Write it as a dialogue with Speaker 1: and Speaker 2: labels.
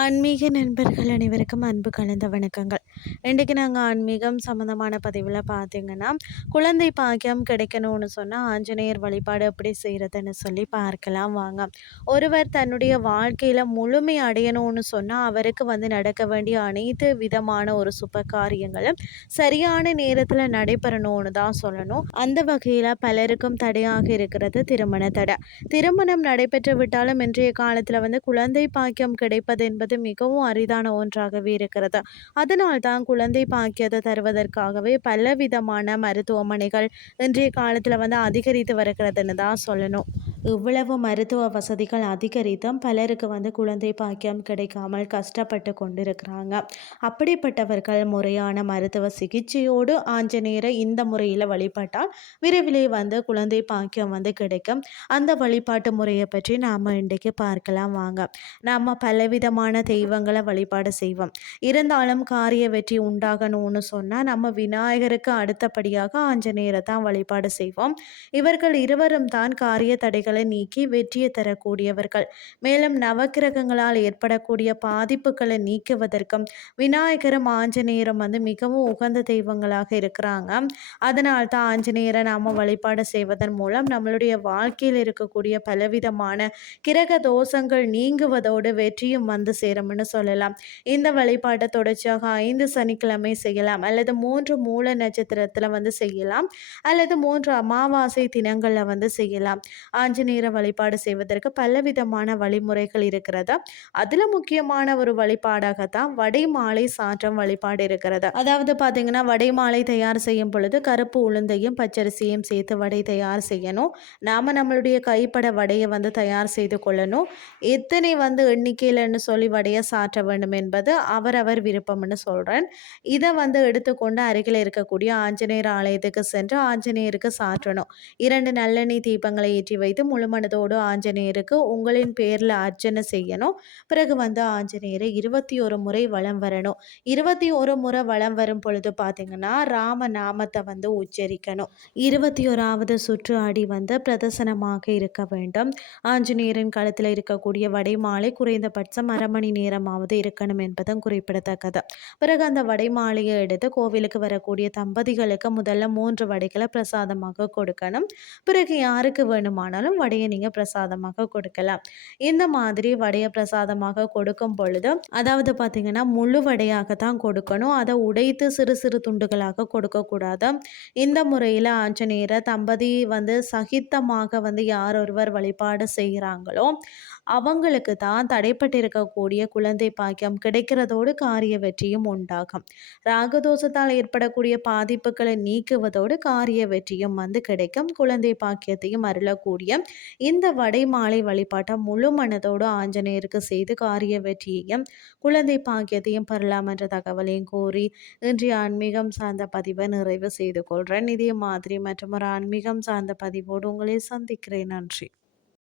Speaker 1: ஆன்மீக நண்பர்கள் அனைவருக்கும் அன்பு கலந்த வணக்கங்கள். இன்றைக்கு நாங்கள் ஆன்மீகம் சம்மந்தமான பதிவில் பார்த்தீங்கன்னா குழந்தை பாக்கியம் கிடைக்கணும்னு சொன்னால் ஆஞ்சநேயர் வழிபாடு எப்படி செய்கிறதுன்னு சொல்லி பார்க்கலாம் வாங்க. ஒருவர் தன்னுடைய வாழ்க்கையில் முழுமை அடையணும்னு சொன்னால் அவருக்கு வந்து நடக்க வேண்டிய அனைத்து விதமான ஒரு சுப காரியங்களும் சரியான நேரத்தில் நடைபெறணும்னு தான் சொல்லணும். அந்த வகையில் பலருக்கும் தடையாக இருக்கிறது திருமண தடை. திருமணம் நடைபெற்று விட்டாலும் இன்றைய காலத்தில் வந்து குழந்தை பாக்கியம் கிடைப்பது என்பது என்பது மிகவும் அரிதான ஒன்றாகவே இருக்கிறது. அதனால்தான் குழந்தை பாக்கியத்தை தருவதற்காகவே பலவிதமான மருத்துவமனைகள் இன்றைய காலத்தில் வந்து அதிகரித்து வருகிறதுன்னு தான் சொல்லணும். இவ்வளவு மருத்துவ வசதிகள் அதிகரித்தும் பலருக்கு வந்து குழந்தை பாக்கியம் கிடைக்காமல் கஷ்டப்பட்டு கொண்டிருக்கிறாங்க. அப்படிப்பட்டவர்கள் முறையான மருத்துவ சிகிச்சையோடு ஆஞ்சநேயரை இந்த முறையில் வழிபட்டால் விரைவிலே வந்து குழந்தை பாக்கியம் வந்து கிடைக்கும். அந்த வழிபாட்டு முறையை பற்றி நாம் இன்றைக்கு பார்க்கலாம் வாங்க. நாம் பலவிதமான தெய்வங்களை வழிபாடு செய்வோம். இருந்தாலும் காரிய வெற்றி உண்டாகணும்னு சொன்னால் நம்ம விநாயகருக்கு அடுத்தபடியாக ஆஞ்சநேயரை தான் வழிபாடு செய்வோம். இவர்கள் இருவரும் தான் காரிய தடைகள் பாதிப்புகளை நீக்கி வெற்றியை தரக்கூடியவர்கள். மேலும் நவக்கிரகங்களால் ஏற்படக்கூடிய பாதிப்புகளை நீக்குவதற்கும் விநாயகரும் ஆஞ்சநேயரும் வந்து மிகவும் உகந்த தெய்வங்களாக இருக்கிறாங்க. அதனால் தான் ஆஞ்சநேயரை நாம் வழிபாடு செய்வதன் மூலம் நம்மளுடைய வாழ்க்கையில் இருக்கக்கூடிய பலவிதமான கிரக தோஷங்கள் நீங்குவதோடு வெற்றியும் வந்து சேரும்னு சொல்லலாம். இந்த வழிபாட்டை தொடர்ச்சியாக ஐந்து சனிக்கிழமை செய்யலாம். அல்லது மூன்று மூல நட்சத்திரத்தில் வந்து செய்யலாம். அல்லது மூன்று அமாவாசை தினங்களில் வந்து செய்யலாம். ஆஞ்ச நேர வழிபாடு செய்வதற்கு பலவிதமான வழிமுறைகள் இருக்கிறதா? அதில் முக்கியமான ஒரு வழிபாடாகத்தான் வடை மாலை சாற்றம் வழிபாடு இருக்கிறது? அதாவது பார்த்தீங்கன்னா வடை மாலை தயார் செய்யும் பொழுது கருப்பு உளுந்தையும் பச்சரிசியும் சேர்த்து வடை தயார் செய்யணும். நாம் நம்மளுடைய கைப்பட வடையை வந்து தயார் செய்து கொள்ளணும். எத்தனை வந்து எண்ணிக்கையில்னு சொல்லி வடையை சாற்ற வேண்டும் என்பது அவரவர் விருப்பம்னு சொல்கிறேன் இதை வந்து எடுத்துக்கொண்டு அருகில் இருக்கக்கூடிய ஆஞ்சநேயர் ஆலயத்துக்கு சென்று ஆஞ்சநேயருக்கு சாற்றணும். இரண்டு நல்லெண்ணெய் தீபங்களை ஏற்றி வைத்து முழுமனதோடு ஆஞ்சநேயருக்கு உங்களின் பேரில் அர்ச்சனை செய்யணும். பிறகு வந்து ஆஞ்சநேயரை இருபத்தி ஒரு முறை வளம் வரணும். இருபத்தி ஒரு முறை வளம் வரும் பொழுது பார்த்தீங்கன்னா ராம நாமத்தை வந்து உச்சரிக்கணும். இருபத்தி ஓராவது சுற்று அடி வந்து பிரதர்சனமாக இருக்க வேண்டும். ஆஞ்சநேயரின் களத்தில் இருக்கக்கூடிய வடைமாலை குறைந்தபட்சம் அரை மணி நேரமாவது இருக்கணும் என்பதும் குறிப்பிடத்தக்கது. பிறகு அந்த வடைமாலையை எடுத்து கோவிலுக்கு வரக்கூடிய தம்பதிகளுக்கு முதல்ல மூன்று வடைகளை பிரசாதமாக கொடுக்கணும். பிறகு யாருக்கு வேணுமானாலும் வடையை நீங்கள் பிரசாதமாக கொடுக்கலாம். இந்த மாதிரி வடையை பிரசாதமாக கொடுக்கும் பொழுது அதாவது பார்த்தீங்கன்னா முழு வடையாக தான் கொடுக்கணும். அதை உடைத்து சிறு சிறு துண்டுகளாக கொடுக்கக்கூடாது. இந்த முறையில் ஆஞ்சநேயரை தம்பதி வந்து சகித்தமாக வந்து யார் ஒருவர் வழிபாடு செய்கிறாங்களோ அவங்களுக்கு தான் தடைப்பட்டிருக்கக்கூடிய குழந்தை பாக்கியம் கிடைக்கிறதோடு காரிய வெற்றியும் உண்டாகும். ராகதோஷத்தால் ஏற்படக்கூடிய பாதிப்புகளை நீக்குவதோடு காரிய வெற்றியும் வந்து கிடைக்கும். குழந்தை பாக்கியத்தையும் அருளக்கூடிய இந்த வடை மாலை வழிபாட்டை முழு மனதோடு ஆஞ்சநேயருக்கு செய்து காரிய வெற்றியையும் குழந்தை பாக்கியத்தையும் பெறலாம் என்ற தகவலையும் கூறி இன்றைய ஆன்மீகம் சார்ந்த பதிவை நிறைவு செய்து கொள்கிறேன் இதே மாதிரி மற்றும் ஒரு ஆன்மீகம் சார்ந்த பதிவோடு உங்களை சந்திக்கிறேன். நன்றி.